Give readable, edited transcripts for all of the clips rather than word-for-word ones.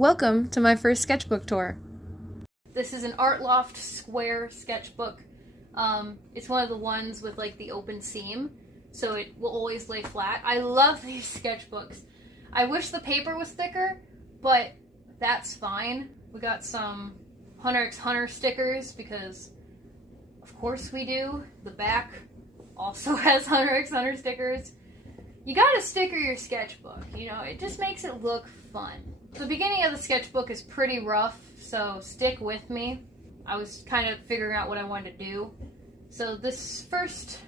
Welcome to my first sketchbook tour. This is an Art Loft square sketchbook. It's one of the ones with like the open seam, so it will always lay flat. I love these sketchbooks. I wish the paper was thicker, but that's fine. We got some Hunter x Hunter stickers because of course we do. The back also has Hunter x Hunter stickers. You gotta sticker your sketchbook, you know, it just makes it look fun. The beginning of the sketchbook is pretty rough, so stick with me. I was kind of figuring out what I wanted to do. So this first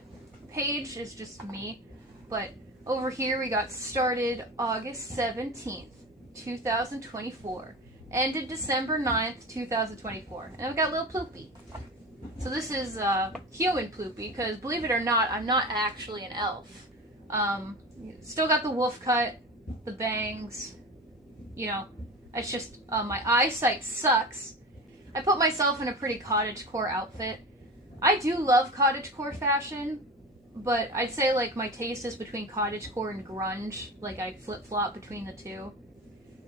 page is just me, but over here we got started August 17th, 2024. Ended December 9th, 2024. And we got little Ploopy. So this is human Ploopy, because believe it or not, I'm not actually an elf. Still got the wolf cut, the bangs, you know, it's just my eyesight sucks. I put myself in a pretty cottagecore outfit. I do love cottagecore fashion, but I'd say like my taste is between cottagecore and grunge. Like I flip-flop between the two.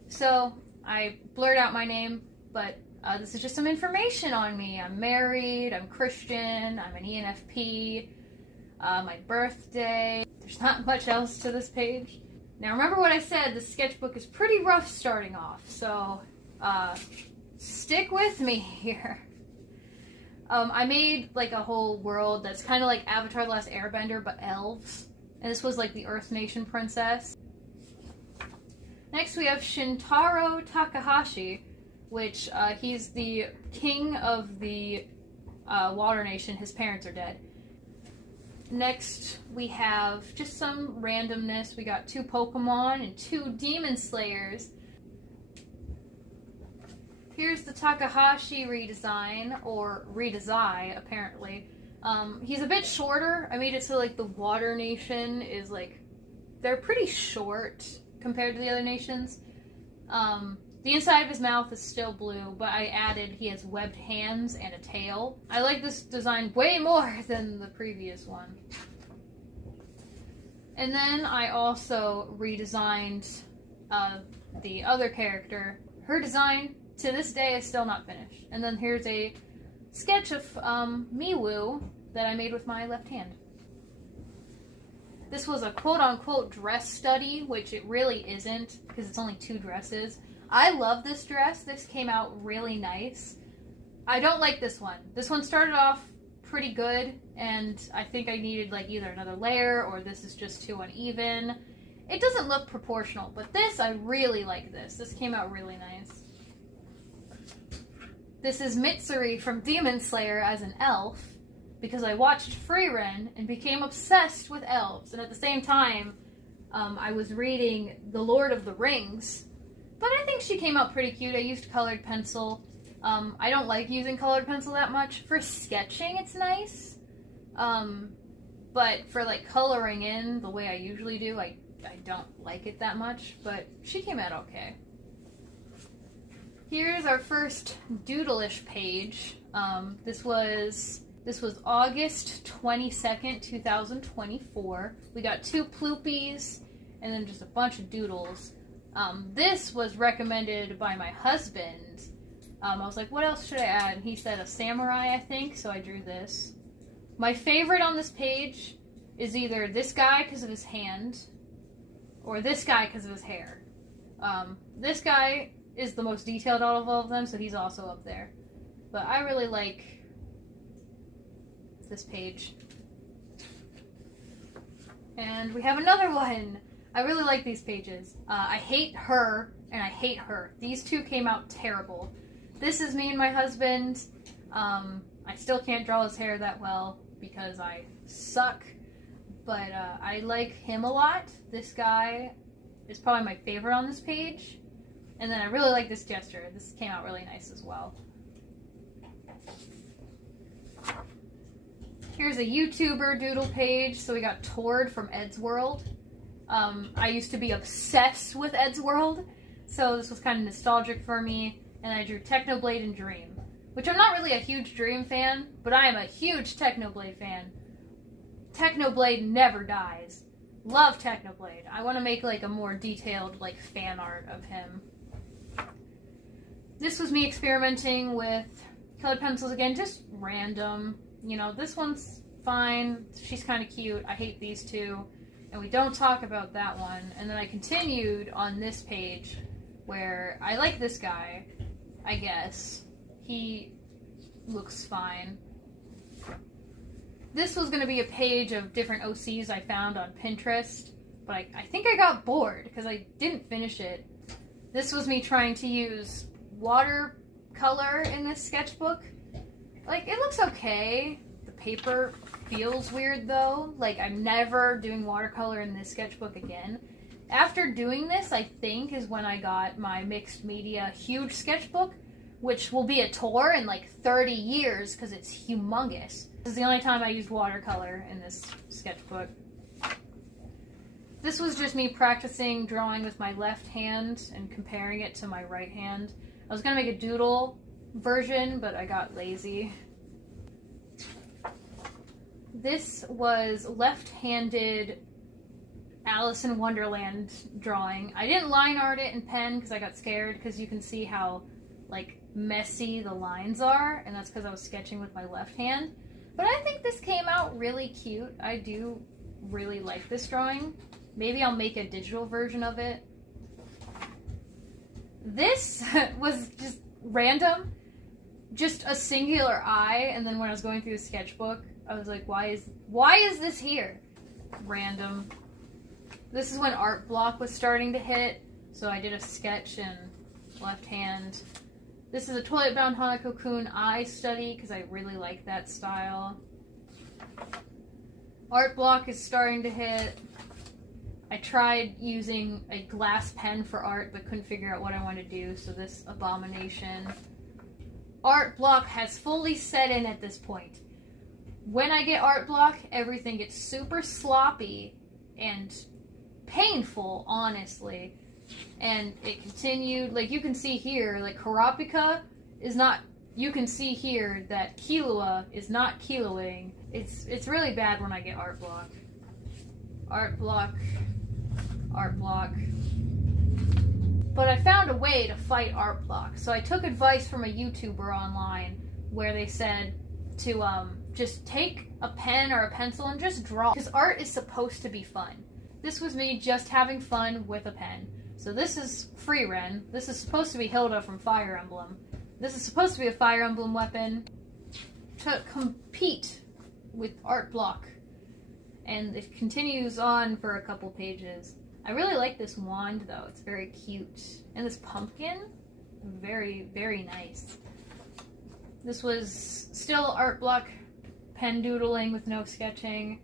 So I blurred out my name, but this is just some information on me. I'm married, I'm Christian, I'm an ENFP, my birthday. There's not much else to this page. Now remember what I said, the sketchbook is pretty rough starting off, so stick with me here. I made like a whole world that's kind of like Avatar: The Last Airbender, but elves. And this was like the Earth Nation princess. Next we have Shintaro Takahashi, which he's the king of the Water Nation. His parents are dead. Next, we have just some randomness. We got 2 Pokemon and 2 Demon Slayers. Here's the Takahashi redesign, or redesign, apparently. He's a bit shorter. I made it so, like, the Water Nation is, like, they're pretty short compared to the other nations. The inside of his mouth is still blue, but I added he has webbed hands and a tail. I like this design way more than the previous one. And then I also redesigned the other character. Her design, to this day, is still not finished. And then here's a sketch of Miwu that I made with my left hand. This was a quote-unquote dress study, which it really isn't, because it's only 2 dresses. I love this dress. This came out really nice. I don't like this one. This one started off pretty good, and I think I needed like either another layer or this is just too uneven. It doesn't look proportional, but this, I really like this. This came out really nice. This is Mitsuri from Demon Slayer as an elf, because I watched Frieren and became obsessed with elves, and at the same time, I was reading The Lord of the Rings. But I think she came out pretty cute. I used colored pencil. I don't like using colored pencil that much. For sketching, it's nice. But for like coloring in the way I usually do, I don't like it that much. But she came out okay. Here's our first Doodle-ish page. This was August 22nd, 2024. We got 2 Ploopies and then just a bunch of doodles. This was recommended by my husband. I was like, what else should I add? And he said a samurai, I think, so I drew this. My favorite on this page is either this guy because of his hand, or this guy because of his hair. This guy is the most detailed out of all of them, so he's also up there. But I really like this page. And we have another one! I really like these pages. I hate her, and I hate her. These 2 came out terrible. This is me and my husband. I still can't draw his hair that well because I suck, but I like him a lot. This guy is probably my favorite on this page. And then I really like this gesture. This came out really nice as well. Here's a YouTuber doodle page. So we got Tord from Ed's World. I used to be obsessed with Ed's World, so this was kind of nostalgic for me, and I drew Technoblade and Dream, which I'm not really a huge Dream fan, but I am a huge Technoblade fan. Technoblade never dies. Love Technoblade. I want to make like a more detailed like fan art of him. This was me experimenting with colored pencils again, just random. You know, this one's fine. She's kind of cute. I hate these two. And we don't talk about that one. And then I continued on this page where I like this guy, I guess. He looks fine. This was going to be a page of different OCs I found on Pinterest, but I think I got bored because I didn't finish it. This was me trying to use watercolor in this sketchbook. Like, it looks okay. The paper feels weird though. Like, I'm never doing watercolor in this sketchbook again. After doing this, I think, is when I got my mixed media huge sketchbook, which will be a tour in like 30 years because it's humongous. This is the only time I used watercolor in this sketchbook. This was just me practicing drawing with my left hand and comparing it to my right hand. I was going to make a doodle version, but I got lazy. This was left-handed Alice in Wonderland drawing. I didn't line art it in pen because I got scared, because you can see how like messy the lines are, and that's because I was sketching with my left hand. But I think this came out really cute. I do really like this drawing. Maybe I'll make a digital version of it. This was just random. Just a singular eye, and then when I was going through the sketchbook, I was like, why is this here? Random. This is when art block was starting to hit, so I did a sketch in left hand. This is a toilet-bound Hanako-kun eye study, because I really like that style. Art block is starting to hit. I tried using a glass pen for art, but couldn't figure out what I wanted to do, so this abomination. Art block has fully set in at this point. When I get art block, everything gets super sloppy and painful, honestly. And it continued, like you can see here, like Karapika is not, you can see here that Kilua is not kiloing. It's really bad when I get art block. Art block. Art block. But I found a way to fight art block. So I took advice from a YouTuber online where they said to just take a pen or a pencil and just draw. Because art is supposed to be fun. This was me just having fun with a pen. So this is Free Ren. This is supposed to be Hilda from Fire Emblem. This is supposed to be a Fire Emblem weapon to compete with art block. And it continues on for a couple pages. I really like this wand though. It's very cute. And this pumpkin, very, very nice. This was still art block pen doodling with no sketching.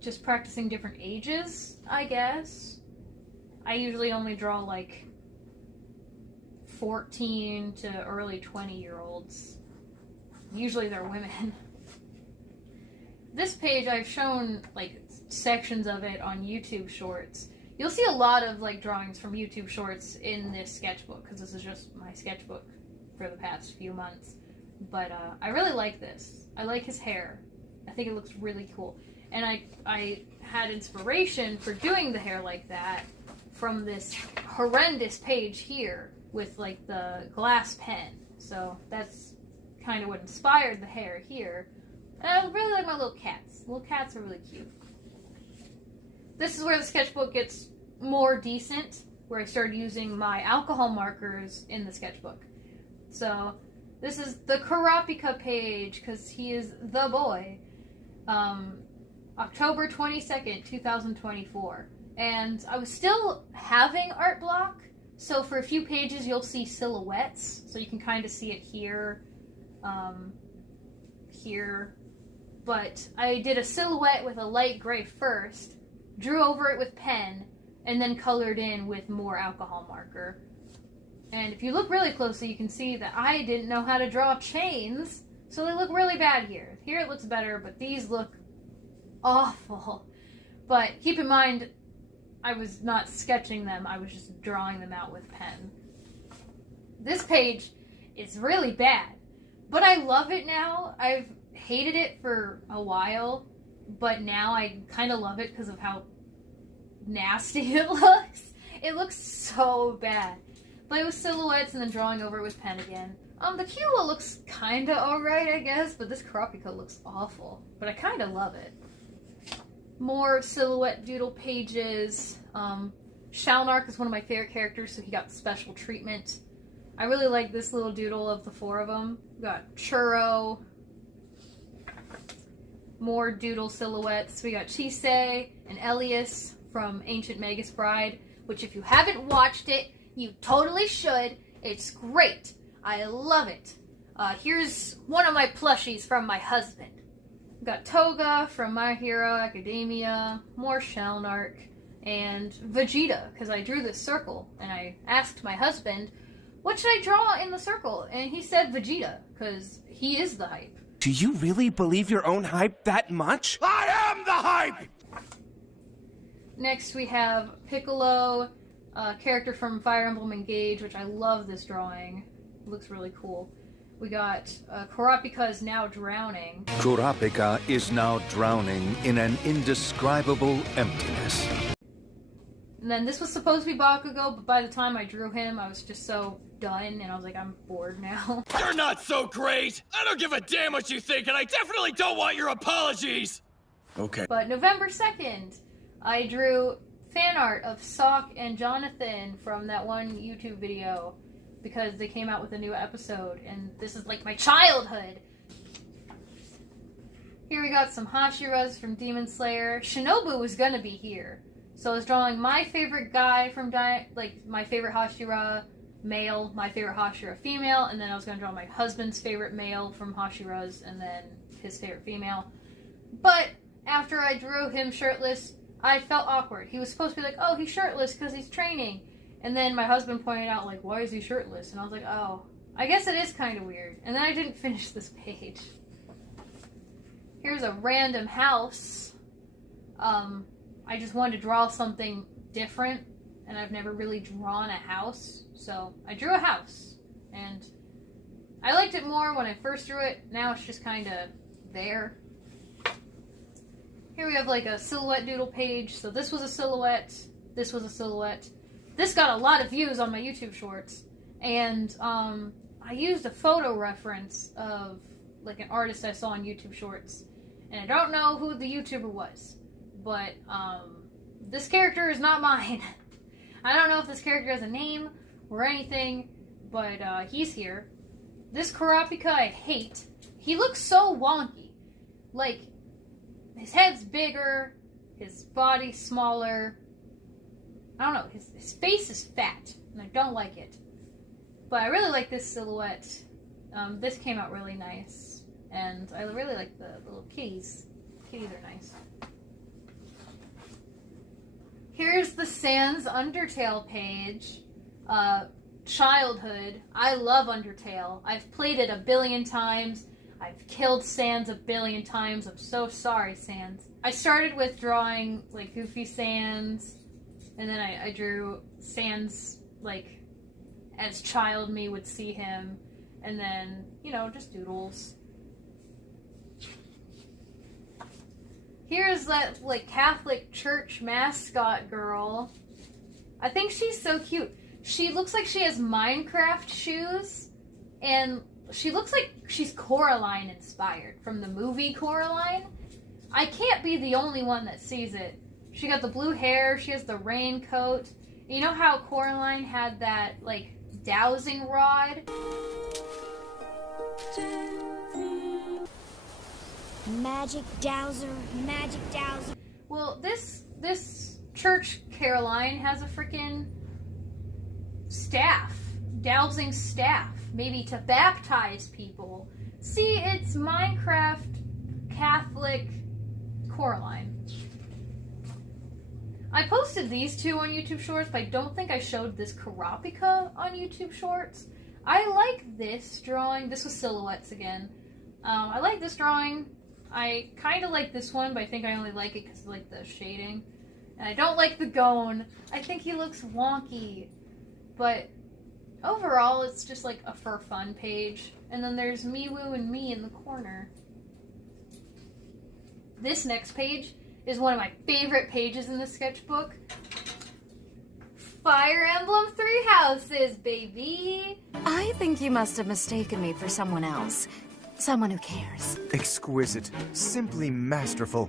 Just practicing different ages, I guess. I usually only draw like 14 to early 20-year-olds. Usually they're women. This page, I've shown like sections of it on YouTube Shorts. You'll see a lot of like drawings from YouTube Shorts in this sketchbook, because this is just my sketchbook for the past few months. But I really like this. I like his hair. I think it looks really cool. And I had inspiration for doing the hair like that from this horrendous page here with like the glass pen. So that's kind of what inspired the hair here. And I really like my little cats. Little cats are really cute. This is where the sketchbook gets more decent, where I started using my alcohol markers in the sketchbook. So this is the Karapika page, because he is the boy. October 22nd, 2024. And I was still having art block, so for a few pages you'll see silhouettes, so you can kind of see it here, here. But I did a silhouette with a light gray first, drew over it with pen, and then colored in with more alcohol marker. And if you look really closely, you can see that I didn't know how to draw chains, so they look really bad here. Here it looks better, but these look awful. But keep in mind, I was not sketching them, I was just drawing them out with pen. This page is really bad, but I love it now. I've hated it for a while, but now I kind of love it because of how nasty it looks. It looks so bad. play with silhouettes and then drawing over it with pen again. The Kiowa looks kinda alright, I guess, but this Kurapika looks awful. But I kinda love it. More silhouette doodle pages. Shalnark is one of my favorite characters, so he got special treatment. I really like this little doodle of the four of them. We got Churro. More doodle silhouettes. We got Chisei and Elias from Ancient Magus Bride, which if you haven't watched it, you totally should. It's great. I love it. Here's one of my plushies from my husband. We got Toga from My Hero Academia, more Shalnark, and Vegeta, because I drew this circle, and I asked my husband, what should I draw in the circle? And he said Vegeta, because he is the hype. Do you really believe your own hype that much? I am the hype! Next we have Piccolo, a character from Fire Emblem Engage, which I love this drawing. It looks really cool. We got Kurapika is now drowning. Kurapika is now drowning in an indescribable emptiness. And then this was supposed to be Bakugo, but by the time I drew him, I was just so done, and I was like, I'm bored now. You're not so great! I don't give a damn what you think, and I definitely don't want your apologies! Okay. But November 2nd, I drew fan art of Sock and Jonathan from that one YouTube video, because they came out with a new episode, and this is like my childhood. Here we got some Hashiras from Demon Slayer. Shinobu was gonna be here, so I was drawing my favorite guy from my favorite Hashira male, my favorite Hashira female, and then I was gonna draw my husband's favorite male from Hashiras, and then his favorite female. But after I drew him shirtless, I felt awkward. He was supposed to be like, oh, he's shirtless because he's training. And then my husband pointed out, like, why is he shirtless? And I was like, oh, I guess it is kind of weird. And then I didn't finish this page. Here's a random house. I just wanted to draw something different, and I've never really drawn a house. So I drew a house. And I liked it more when I first drew it. Now it's just kind of there. Here we have like a silhouette doodle page. So this was a silhouette. This was a silhouette. This got a lot of views on my YouTube shorts, and I used a photo reference of like an artist I saw on YouTube shorts, and I don't know who the YouTuber was, but this character is not mine. I don't know if this character has a name or anything, but he's here. This Kurapika I hate. He looks so wonky. Like, his head's bigger, his body's smaller. I don't know, his face is fat, and I don't like it. But I really like this silhouette. This came out really nice, and I really like the little kitties. Kitties are nice. Here's the Sans Undertale page. Childhood. I love Undertale. I've played it a billion times. I've killed Sans a billion times. I'm so sorry, Sans. I started with drawing, like, Goofy Sans, and then I drew Sans, like, as child me would see him, and then, you know, just doodles. Here's that, like, Catholic church mascot girl. I think she's so cute. She looks like she has Minecraft shoes, and she looks like she's Coraline inspired from the movie Coraline. I can't be the only one that sees it. She got the blue hair, she has the raincoat. You know how Coraline had that, like, dowsing rod? Magic dowser, magic dowser. Well, this church Caroline has a freaking staff, dowsing staff, maybe to baptize people. See, it's Minecraft Catholic Coraline. I posted these two on YouTube Shorts, but I don't think I showed this Kurapika on YouTube Shorts. I like this drawing. This was silhouettes again. I like this drawing. I kind of like this one, but I think I only like it because of like the shading. And I don't like the Gon. I think he looks wonky. But overall, it's just like a for fun page. And then there's Miwu and me in the corner. This next page is one of my favorite pages in the sketchbook. Fire Emblem 3 houses, baby! I think you must have mistaken me for someone else. Someone who cares. Exquisite. Simply masterful.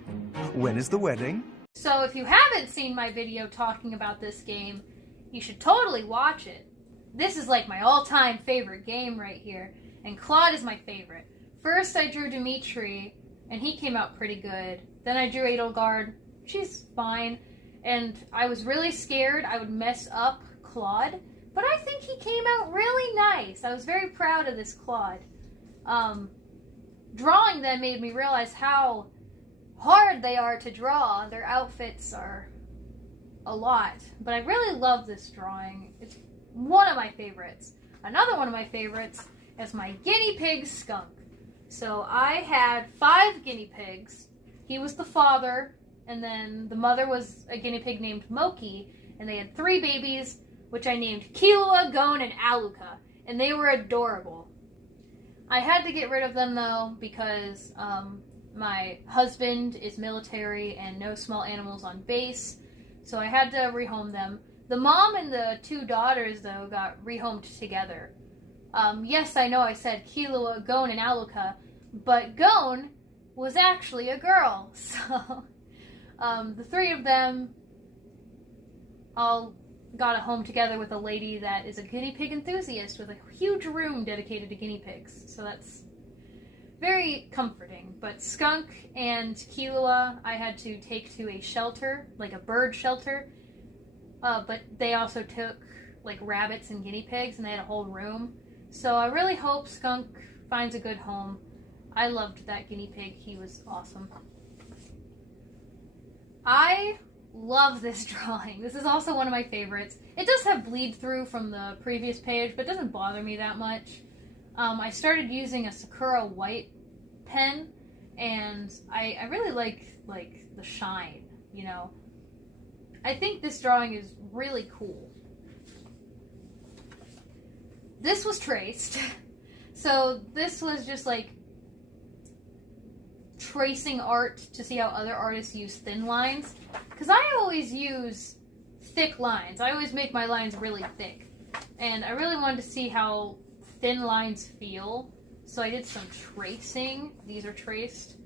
When is the wedding? So if you haven't seen my video talking about this game, you should totally watch it. This is like my all-time favorite game right here, and Claude is my favorite. First I drew Dimitri, and he came out pretty good. Then I drew Edelgard. She's fine. And I was really scared I would mess up Claude, but I think he came out really nice. I was very proud of this Claude. Drawing them made me realize how hard they are to draw. Their outfits are a lot, but I really love this drawing. It's one of my favorites. Another one of my favorites is my guinea pig Skunk. So I had 5 guinea pigs. He was the father, and then the mother was a guinea pig named Moki, and they had 3 babies, which I named Killua, Gon, and Aluka, and they were adorable. I had to get rid of them though because my husband is military and no small animals on base, so I had to rehome them. The mom and the 2 daughters though got rehomed together. Yes, I know I said Killua, Gon, and Aluka, but Gon was actually a girl, so the 3 of them all got a home together with a lady that is a guinea pig enthusiast with a huge room dedicated to guinea pigs. So that's very comforting. But Skunk and Killua I had to take to a shelter, like a bird shelter. But they also took like rabbits and guinea pigs, and they had a whole room. So I really hope Skunk finds a good home. I loved that guinea pig. He was awesome. I love this drawing. This is also one of my favorites. It does have bleed through from the previous page, but it doesn't bother me that much. I started using a Sakura white pen, and I really like the shine, you know. I think this drawing is really cool. This was traced. So this was just like tracing art to see how other artists use thin lines, because I always use thick lines. I always make my lines really thick, and I really wanted to see how thin lines feel, so I did some tracing. These are traced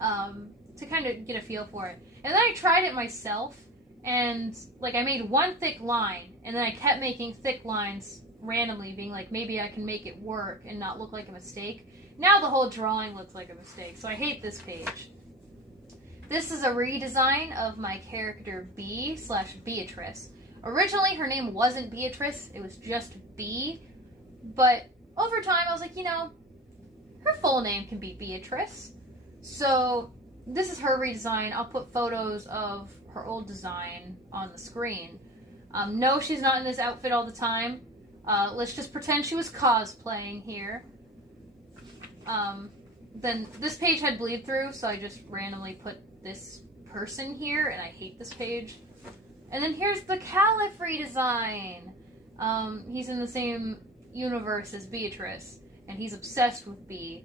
to kind of get a feel for it, and then I tried it myself, and like I made one thick line, and then I kept making thick lines randomly, being like, maybe I can make it work and not look like a mistake. Now the whole drawing looks like a mistake, so I hate this page. This is a redesign of my character B/Beatrice. Originally, her name wasn't Beatrice, it was just B, but over time I was like, you know, her full name can be Beatrice. So this is her redesign. I'll put photos of her old design on the screen. No, she's not in this outfit all the time. Let's just pretend she was cosplaying here. Then this page had bleed through, so I just randomly put this person here, and I hate this page. And then here's the Caliph redesign. He's in the same universe as Beatrice, and he's obsessed with B.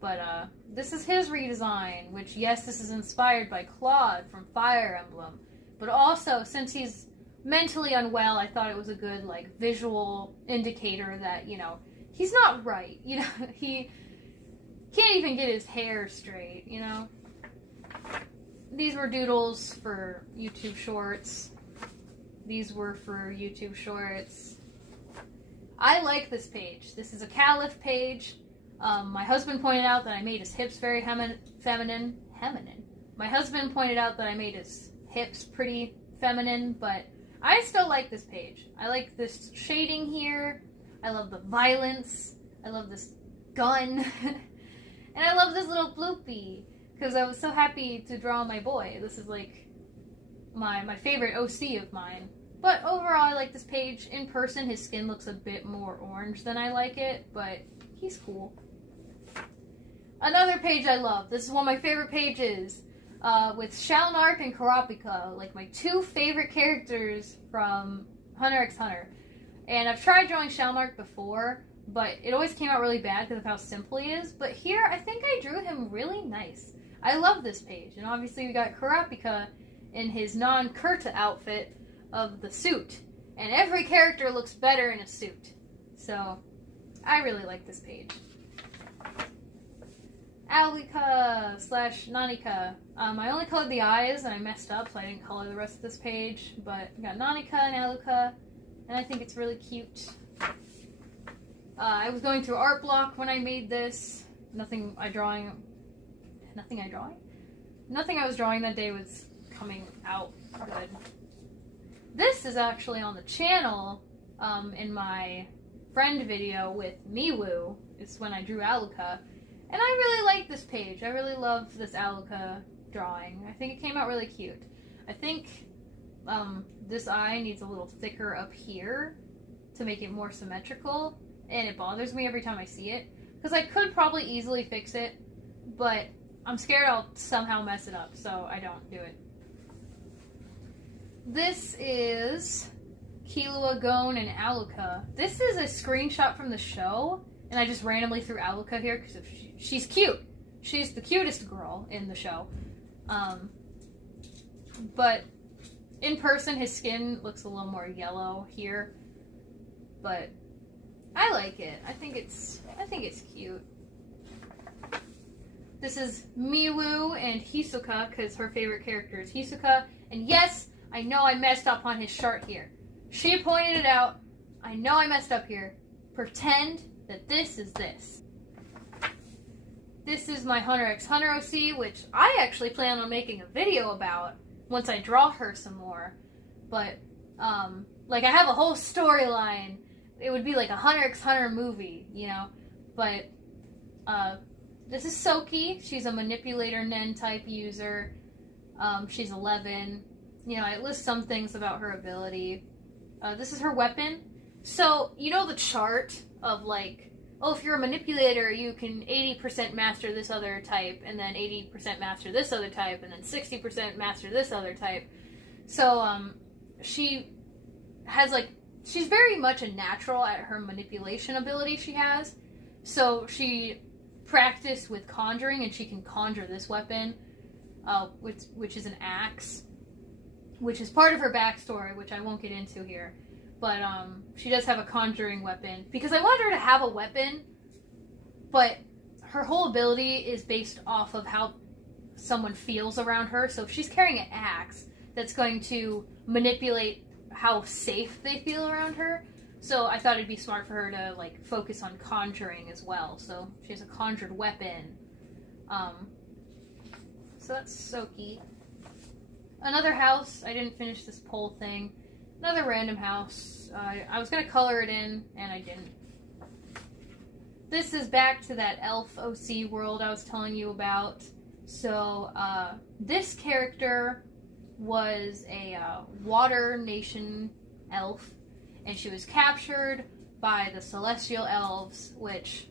But this is his redesign, which, yes, this is inspired by Claude from Fire Emblem. But also, since he's mentally unwell, I thought it was a good, like, visual indicator that, you know, he's not right. You know, he can't even get his hair straight, you know? These were doodles for YouTube Shorts. These were for YouTube Shorts. I like this page. This is a Caliph page. My husband pointed out that I made his hips very feminine. My husband pointed out that I made his hips pretty feminine, but I still like this page. I like this shading here. I love the violence. I love this gun. And I love this little bloopy, because I was so happy to draw my boy. This is like my favorite OC of mine. But overall, I like this page. In person, his skin looks a bit more orange than I like it, but he's cool. Another page I love. This is one of my favorite pages, with Shalnark and Karapika, like my 2 favorite characters from Hunter x Hunter. And I've tried drawing Shalnark before, but it always came out really bad because of how simple he is. But here, I think I drew him really nice. I love this page. And obviously we got Karapika in his non-Kurta outfit of the suit. and every character looks better in a suit. So, I really like this page. Alika / Nanika. I only colored the eyes and I messed up, so I didn't color the rest of this page. But we got Nanika and Alika, and I think it's really cute. I was going through art block when I made this. Nothing I was drawing that day was coming out good. This is actually on the channel in my friend video with Miwoo. It's when I drew Alika. And I really like this page. I really love this Alika drawing. I think it came out really cute. I think this eye needs a little thicker up here to make it more symmetrical. And it bothers me every time I see it. Because I could probably easily fix it. But I'm scared I'll somehow mess it up. So I don't do it. This is Killua, Gon, and Alika. This is a screenshot from the show. And I just randomly threw Alika here because she's cute. She's the cutest girl in the show. But in person, his skin looks a little more yellow here. But I like it. I think it's cute. This is Miwoo and Hisoka because her favorite character is Hisoka. And yes, I know I messed up on his shirt here. She pointed it out. I know I messed up here. Pretend that this is this. This is my Hunter x Hunter OC, which I actually plan on making a video about once I draw her some more. But, like, I have a whole storyline. It would be like a Hunter x Hunter movie, you know? But, this is Soki. She's a manipulator Nen type user. She's 11. You know, it lists some things about her ability. This is her weapon. So, you know the chart of like, oh, if you're a manipulator, you can 80% master this other type, and then 80% master this other type, and then 60% master this other type. So, she has like, she's very much a natural at her manipulation ability she has. So, she practiced with conjuring, and she can conjure this weapon, which is an axe, which is part of her backstory, which I won't get into here. But, she does have a conjuring weapon. Because I want her to have a weapon, but her whole ability is based off of how someone feels around her. So if she's carrying an axe, that's going to manipulate how safe they feel around her. So I thought it'd be smart for her to, like, focus on conjuring as well. So she has a conjured weapon. So that's Soki. Another house. I didn't finish this pole thing. Another random house. I was going to color it in, and I didn't. This is back to that elf OC world I was telling you about. So, this character was a Water Nation elf, and she was captured by the Celestial Elves, which,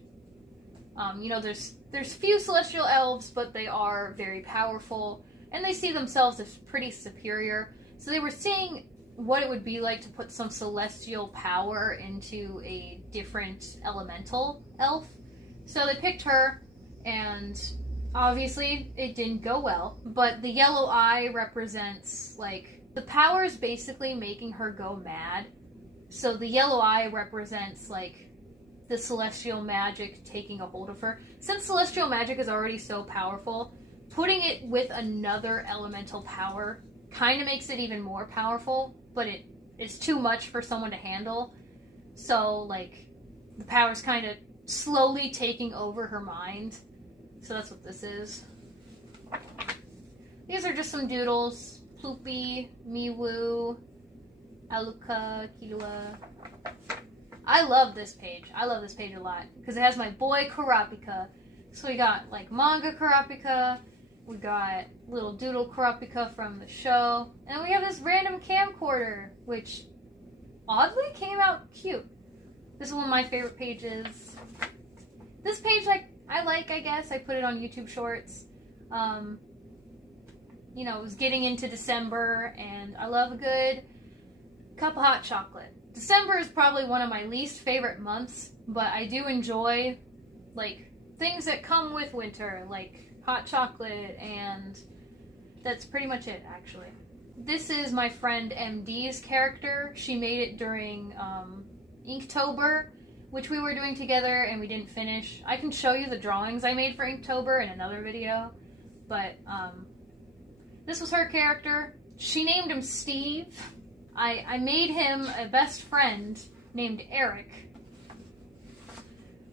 you know, there's few Celestial Elves, but they are very powerful, and they see themselves as pretty superior. So they were seeing what it would be like to put some celestial power into a different elemental elf. So they picked her, and obviously it didn't go well. But the yellow eye represents, like, the power is basically making her go mad. So the yellow eye represents, like, the celestial magic taking a hold of her. Since celestial magic is already so powerful, putting it with another elemental power kind of makes it even more powerful, but it is too much for someone to handle. So, like, the power's kind of slowly taking over her mind. So that's what this is. These are just some doodles. Ploopy, Miwoo, Aluka, Killua. I love this page. I love this page a lot because it has my boy Kurapika. So we got, like, manga Kurapika. We got little doodle Kurapika from the show. And we have this random camcorder, which oddly came out cute. This is one of my favorite pages. This page, like, I like, I guess. I put it on YouTube Shorts. You know, it was getting into December, and I love a good cup of hot chocolate. December is probably one of my least favorite months, but I do enjoy, like, things that come with winter, like hot chocolate, and that's pretty much it, actually. This is my friend MD's character. She made it during Inktober, which we were doing together and we didn't finish. I can show you the drawings I made for Inktober in another video, but this was her character. She named him Steve. I made him a best friend named Eric.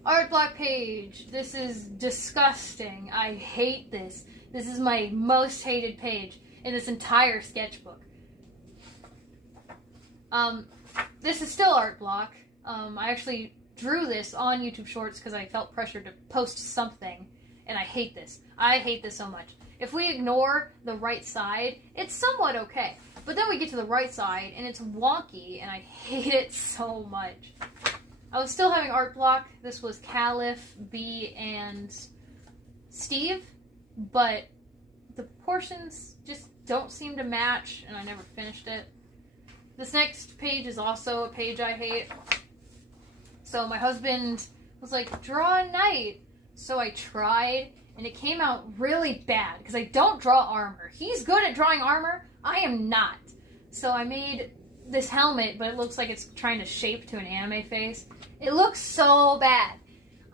Art block page. This is disgusting. I hate this. This is my most hated page in this entire sketchbook. This is still art block. I actually drew this on YouTube Shorts because I felt pressure to post something, and I hate this. I hate this so much. If we ignore the right side, it's somewhat okay. But then we get to the right side, and it's wonky, and I hate it so much. I was still having art block. This was Caliph, B, and Steve, but the proportions just don't seem to match, and I never finished it. This next page is also a page I hate. So my husband was like, draw a knight. So I tried, and it came out really bad, because I don't draw armor. He's good at drawing armor. I am not. So I made this helmet, but it looks like it's trying to shape to an anime face. It looks so bad.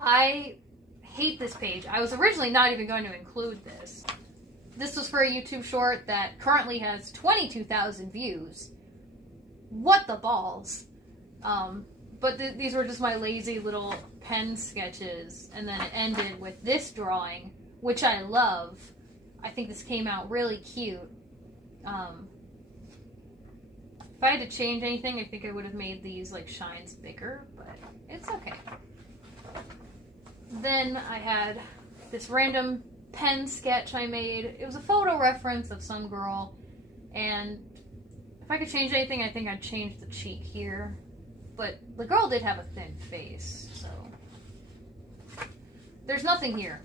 I hate this page. I was originally not even going to include this. This was for a YouTube short that currently has 22,000 views. What the balls? But these were just my lazy little pen sketches, and then it ended with this drawing, which I love. I think this came out really cute. If I had to change anything, I think I would have made these like shines bigger, but it's okay. Then I had this random pen sketch I made. It was a photo reference of some girl, and if I could change anything, I think I'd change the cheek here. But the girl did have a thin face, so there's nothing here.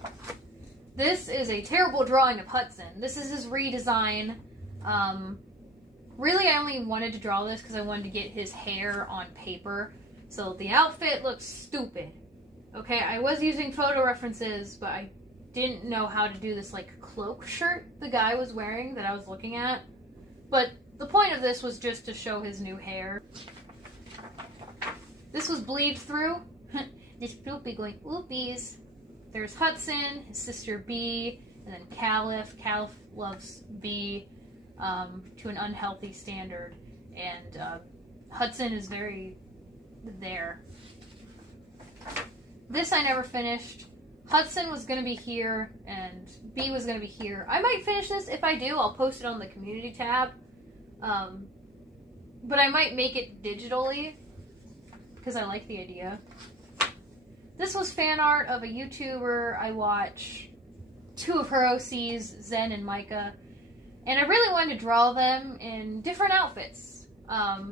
This is a terrible drawing of Hudson. This is his redesign. Really, I only wanted to draw this because I wanted to get his hair on paper. So the outfit looks stupid. Okay, I was using photo references, but I didn't know how to do this like cloak shirt the guy was wearing that I was looking at. But the point of this was just to show his new hair. This was bleed through. This poopy going oopies. There's Hudson, his sister B, and then Caliph. Caliph loves B to an unhealthy standard, and Hudson is very there. This I never finished. Hudson was going to be here, and B was going to be here. I might finish this. If I do, I'll post it on the community tab. But I might make it digitally, because I like the idea. This was fan art of a YouTuber I watch. Two of her OCs, Zen and Micah. And I really wanted to draw them in different outfits. I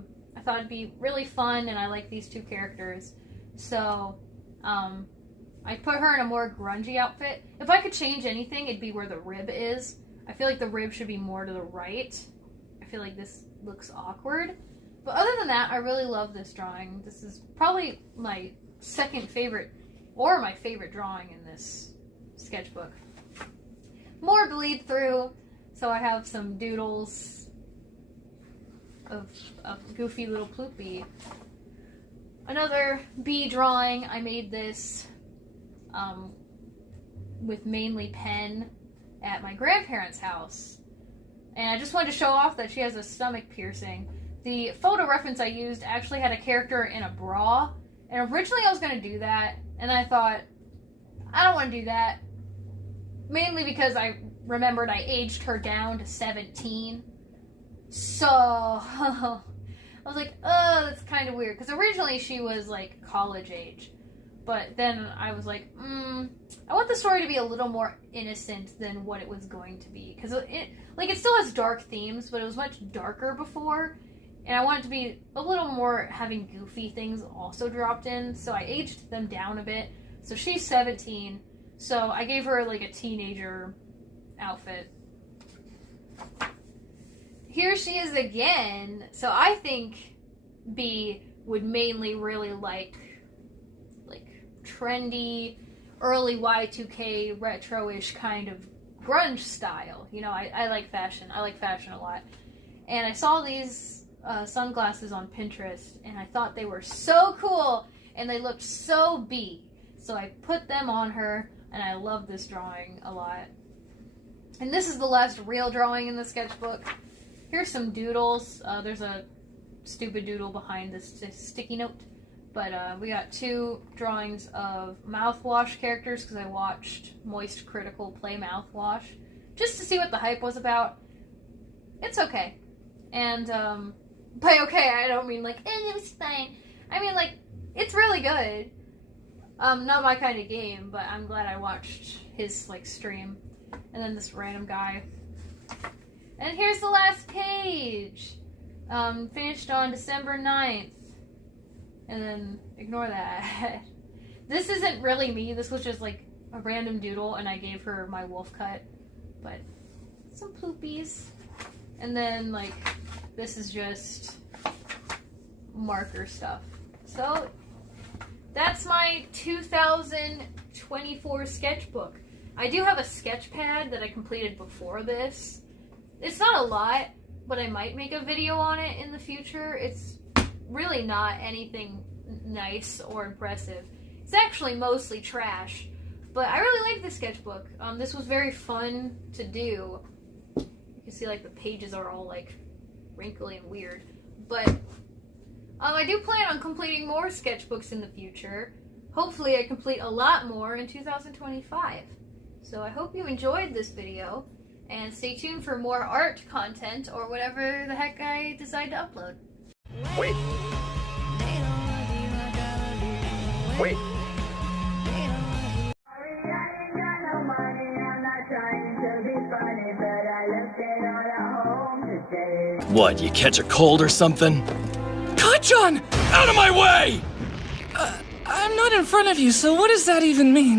thought it'd be really fun, and I like these two characters. So, I put her in a more grungy outfit. If I could change anything, it'd be where the rib is. I feel like the rib should be more to the right. I feel like this looks awkward. But other than that, I really love this drawing. This is probably my second favorite, or my favorite drawing in this sketchbook. More bleed through. So I have some doodles of goofy little Ploopy. Another bee drawing. I made this with mainly pen at my grandparents' house. And I just wanted to show off that she has a stomach piercing. The photo reference I used actually had a character in a bra. And originally I was going to do that. And I thought, I don't want to do that. Mainly because I remembered I aged her down to 17. So, I was like, oh, that's kind of weird. Because originally she was like college age. But then I was like, I want the story to be a little more innocent than what it was going to be. Because it still has dark themes, but it was much darker before. And I want it to be a little more having goofy things also dropped in. So I aged them down a bit. So she's 17. So I gave her like a teenager outfit. Here she is again. So I think B would mainly really like trendy, early Y2K, retro-ish kind of grunge style. You know, I like fashion. I like fashion a lot. And I saw these sunglasses on Pinterest, and I thought they were so cool, and they looked so B. So I put them on her, and I love this drawing a lot. And this is the last real drawing in the sketchbook. Here's some doodles. There's a stupid doodle behind this sticky note. But we got 2 drawings of mouthwash characters because I watched Moist Critical play mouthwash just to see what the hype was about. It's okay. And by okay, I don't mean like, it was fine. I mean like, it's really good. Not my kind of game, but I'm glad I watched his like stream. And then this random guy. And here's the last page. Finished on December 9th. And then ignore that. This isn't really me. This was just like a random doodle, and I gave her my wolf cut. But some poopies. And then like this is just marker stuff. So that's my 2024 sketchbook. I do have a sketch pad that I completed before this. It's not a lot, but I might make a video on it in the future. It's really not anything nice or impressive. It's actually mostly trash, but I really like this sketchbook. This was very fun to do. You can see like the pages are all like wrinkly and weird, but I do plan on completing more sketchbooks in the future. Hopefully I complete a lot more in 2025. So I hope you enjoyed this video, and stay tuned for more art content or whatever the heck I decide to upload. Wait. Wait. What, you catch a cold or something? Kachan! Out of my way! I'm not in front of you, so what does that even mean?